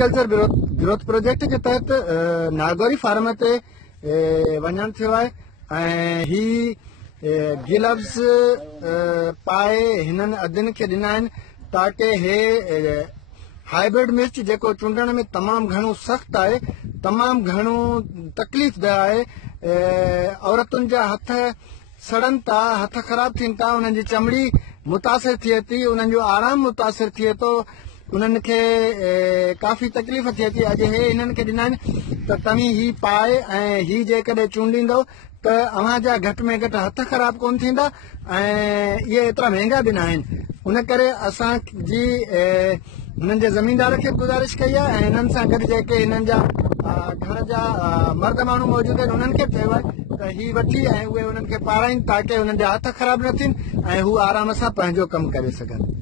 Horticulture growth project के तहत नागौरी फार्म ते वञण थियो आहे ऐं ही गिलव्स पाए हिननि अदिन खे ॾिना आहिनि ताकी हे हाइब्रिड मिर्च जेको चूंडण में तमामु घणो सख़्तु आहे, तमामु घणो तकलीफ़ आहे, औरतुनि जा हथ सड़नि था, हथ ख़राब थियनि था, उन्हनि जी चमड़ी मुतासिर थिए थी, उन्हनि जो आराम मुतासिर थिए थो, उन्हनि खे काफ़ी तकलीफ़ थिए थी। अॼु हे हिननि खे ॾिना आहिनि त तव्हीं ही पाए ऐं ही जेकॾहिं चूंडींदव त अव्हां जा घटि में घटि हथ ख़राब कोन थींदा ऐं इहे एतिरा महांगा बि न आहिनि। उन करे असांजी हिननि जे ज़मीनदार खे गुज़ारिश कई आहे ऐं हिननि सां गॾु जेके हिननि जा घर जा मर्द माण्हू मौजूदु आहिनि उन्हनि खे चयो आहे त ही वठी ऐं उहे उन्हनि खे पाराइनि ताकी हुननि जा हथ ख़राब न थियनि ऐं हू आराम सां पंहिंजो कमु करे सघनि।